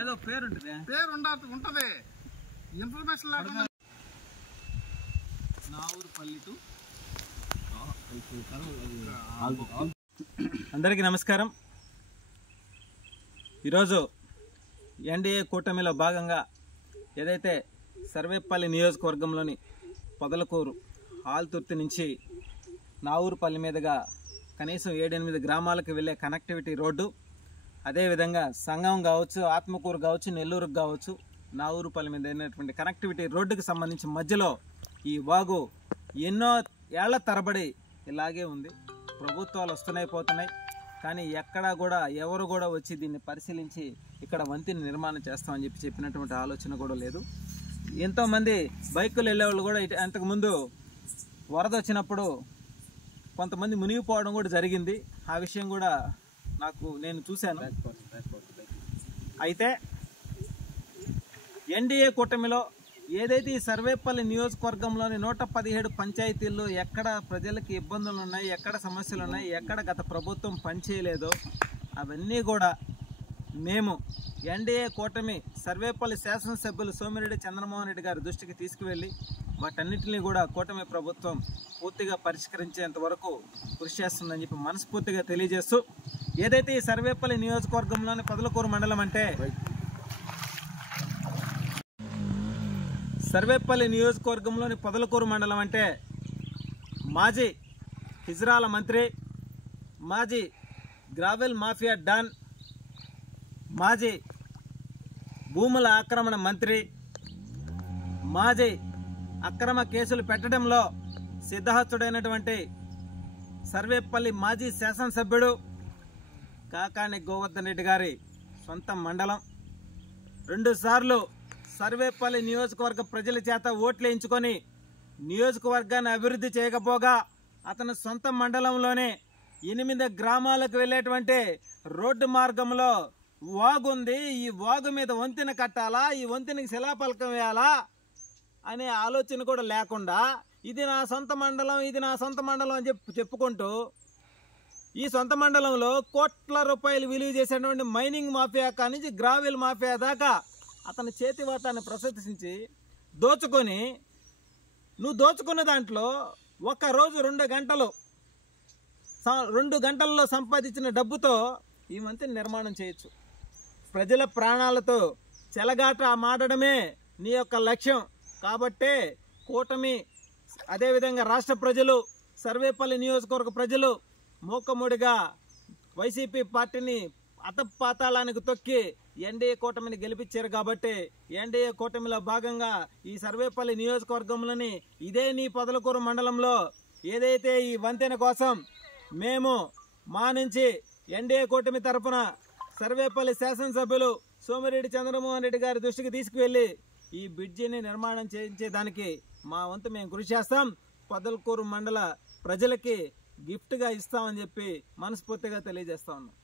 ఏదో పేరు ఉంటది ఇన్ఫర్మేషన్ లేకుండా నావూరుపల్లి టు అందరికీ నమస్కారం. ఈరోజు ఎన్డీఏ కూటమిలో భాగంగా ఏదైతే సర్వేపల్లి నియోజకవర్గంలోని పొదలకూరు ఆల్తుర్తి నుంచి నావూరుపల్లి మీదుగా కనీసం 7-8 గ్రామాలకు వెళ్ళే కనెక్టివిటీ రోడ్డు, అదేవిధంగా సంగం కావచ్చు, ఆత్మకూరు కావచ్చు, నెల్లూరుకు కావచ్చు, నావూరుపల్లి మీద అయినటువంటి కనెక్టివిటీ రోడ్డుకి సంబంధించి మధ్యలో ఈ వాగు ఎన్నో ఏళ్ల తరబడి ఇలాగే ఉంది. ప్రభుత్వాలు వస్తున్నాయి పోతున్నాయి, కానీ ఎక్కడా కూడా ఎవరు కూడా వచ్చి దీన్ని పరిశీలించి ఇక్కడ వంతెన నిర్మాణం చేస్తామని చెప్పినటువంటి ఆలోచన కూడా లేదు. ఎంతోమంది బైకులు వెళ్ళేవాళ్ళు కూడా అంతకుముందు వరద వచ్చినప్పుడు కొంతమంది మునిగిపోవడం కూడా జరిగింది. ఆ విషయం కూడా నేను చూశాను. అయితే ఎన్డీఏ కూటమిలో ఏదైతే ఈ సర్వేపల్లి నియోజకవర్గంలోని 117 పంచాయతీల్లో ఎక్కడ ప్రజలకి ఇబ్బందులు ఉన్నాయి, ఎక్కడ సమస్యలు ఉన్నాయి, ఎక్కడ గత ప్రభుత్వం పనిచేయలేదో అవన్నీ కూడా మేము ఎన్డీఏ కూటమి సర్వేపల్లి శాసనసభ్యులు సోమిరెడ్డి చంద్రమోహన్ రెడ్డి గారి దృష్టికి తీసుకువెళ్ళి వాటన్నిటిని కూడా కూటమి ప్రభుత్వం పూర్తిగా పరిష్కరించేంత వరకు కృషి చేస్తుందని చెప్పి మనస్ఫూర్తిగా తెలియజేస్తూ, ఏదైతే ఈ సర్వేపల్లి నియోజకవర్గంలోని పొదలకూరు మండలం అంటే సర్వేపల్లి నియోజకవర్గంలోని పొదలకూరు మండలం అంటే మాజీ హిజ్రాల మంత్రి, మాజీ గ్రావెల్ మాఫియా డాన్, మాజీ భూముల ఆక్రమణ మంత్రి, మాజీ అక్రమ కేసులు పెట్టడంలో సిద్ధహస్తుడైనటువంటి సర్వేపల్లి మాజీ శాసనసభ్యుడు కాకాని గోవర్ధన్ రెడ్డి గారి సొంత మండలం. 2 సార్లు సర్వేపల్లి నియోజకవర్గ ప్రజల చేత ఓట్లు వేయించుకొని నియోజకవర్గాన్ని అభివృద్ధి చేయకపోగా అతని సొంత మండలంలోనే 8 గ్రామాలకు వెళ్ళేటువంటి రోడ్డు మార్గంలో వాగుంది, ఈ వాగు మీద వంతెన కట్టాలా, ఈ వంతెనకి శిలాఫలకం వేయాలా అనే ఆలోచన కూడా లేకుండా ఇది నా సొంత మండలం, ఇది నా సొంత మండలం అని చెప్పుకుంటూ ఈ సొంత మండలంలో కోట్ల రూపాయలు విలువ చేసేటువంటి మైనింగ్ మాఫియా కానించి గ్రావెల్ మాఫియా దాకా అతని చేతి వాటాన్ని ప్రశంసించి దోచుకొని, నువ్వు దోచుకున్న దాంట్లో ఒక రోజు 2 గంటల్లో సంపాదించిన డబ్బుతో ఈ వంతెన నిర్మాణం చేయొచ్చు. ప్రజల ప్రాణాలతో చెలగాట మాడడమే నీ యొక్క లక్ష్యం. కాబట్టే కూటమి, అదేవిధంగా రాష్ట్ర ప్రజలు, సర్వేపల్లి నియోజకవర్గ ప్రజలు మూకముడిగా వైసీపీ పార్టీని అతపాతాళానికి తొక్కి ఎన్డీఏ కూటమిని గెలిపించారు. కాబట్టి ఎన్డీఏ కూటమిలో భాగంగా ఈ సర్వేపల్లి నియోజకవర్గంలోని ఇదే నీ పొదలకూరు మండలంలో ఏదైతే ఈ వంతెన కోసం మేము మా నుంచి ఎన్డీఏ కూటమి తరఫున సర్వేపల్లి శాసనసభ్యులు సోమిరెడ్డి చంద్రమోహన్ రెడ్డి గారి దృష్టికి తీసుకువెళ్లి ఈ బ్రిడ్జిని నిర్మాణం చేయించేదానికి మా వంతు మేము కృషి చేస్తాం. పొదలకూరు మండల ప్రజలకి గిఫ్ట్గా ఇస్తామని చెప్పి మనస్ఫూర్తిగా తెలియజేస్తా ఉన్నాం.